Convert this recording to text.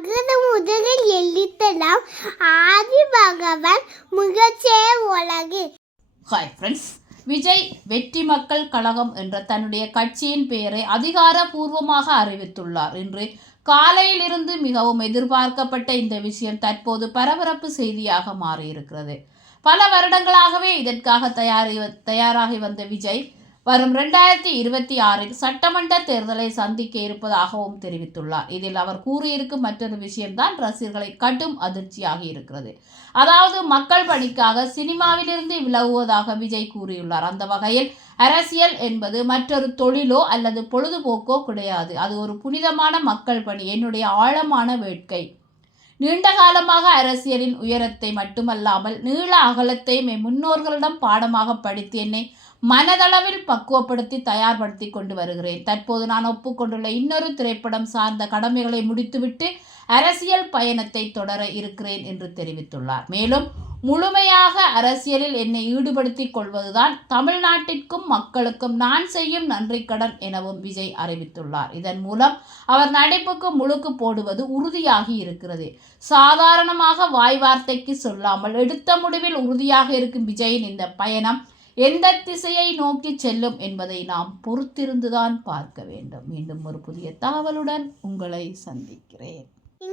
அகர முதலில் எழுத்தலாம் ஆதி பகவான் முகச்சே உலகு. ஹாய் ஃப்ரெண்ட்ஸ் விஜய் வெற்றி மக்கள் கழகம் என்ற தன்னுடைய கட்சியின் பெயரை அதிகாரபூர்வமாக அறிவித்துள்ளார். இன்று காலையிலிருந்து மிகவும் எதிர்பார்க்கப்பட்ட இந்த விஷயம் தற்போது பரபரப்பு செய்தியாக மாறியிருக்கிறது. பல வருடங்களாகவே இதற்காக தயாரி தயாராகி வந்த விஜய் வரும் ரெண்டாயிரத்தி இருபத்தி ஆறில் சட்டமன்ற தேர்தலை சந்திக்க இருப்பதாகவும் தெரிவித்துள்ளார். இதில் அவர் கூறியிருக்கும் மற்றொரு விஷயம்தான் ரசிகர்களை கடும் அதிர்ச்சியாகி இருக்கிறது. அதாவது மக்கள் பணிக்காக சினிமாவிலிருந்து விலகுவதாக விஜய் கூறியுள்ளார். அந்த வகையில் அரசியல் என்பது மற்றொரு தொழிலோ அல்லது பொழுதுபோக்கோ கிடையாது. அது ஒரு புனிதமான மக்கள் பணி. என்னுடைய ஆழமான வேட்கை. நீண்ட காலமாக அரசியலின் உயரத்தை மட்டுமல்லாமல் நீள அகலத்தையும் என் முன்னோர்களிடம் பாடமாக படித்து என்னை மனதளவில் பக்குவப்படுத்தி தயார்படுத்தி கொண்டு வருகிறேன். தற்போது நான் ஒப்புக்கொண்டுள்ள இன்னொரு திரைப்படம் சார்ந்த கடமைகளை முடித்துவிட்டு அரசியல் பயணத்தை தொடர இருக்கிறேன் என்று தெரிவித்துள்ளார். மேலும் முழுமையாக அரசியலில் என்னை ஈடுபடுத்திக் கொள்வதுதான் தமிழ்நாட்டிற்கும் மக்களுக்கும் நான் செய்யும் நன்றி கடன் எனவும் விஜய் அறிவித்துள்ளார். இதன் மூலம் அவர் நடிப்புக்கு முழுக்கு போடுவது உறுதியாகி இருக்கிறது. சாதாரணமாக வாய் வார்த்தைக்கு சொல்லாமல் எடுத்த முடிவில் உறுதியாக இருக்கும் விஜயின் இந்த பயணம் எந்த திசையை நோக்கி செல்லும் என்பதை நாம் பொறுத்திருந்துதான் பார்க்க வேண்டும். மீண்டும் ஒரு புதிய தகவலுடன் உங்களை சந்திக்கிறேன்.